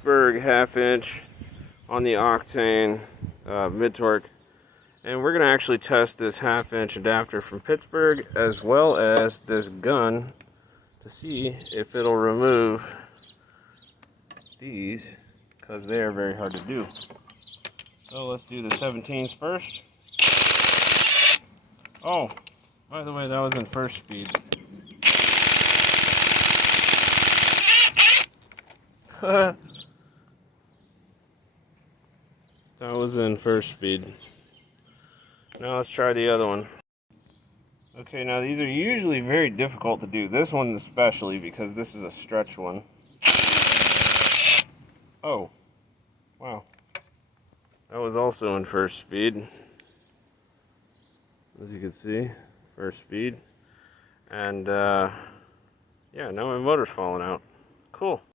Pittsburgh 1/2 inch on the octane mid-torque. And we're going to actually test this 1/2 inch adapter from Pittsburgh as well as this gun to see if it'll remove these, because they are very hard to do. So let's do the 17s first. Oh, by the way, that was in first speed. That was in first speed. Now let's try the other one. Okay, now these are usually very difficult to do. This one especially, because this is a stretch one. Oh, wow. That was also in first speed. As you can see, first speed. And yeah, now my motor's falling out. Cool.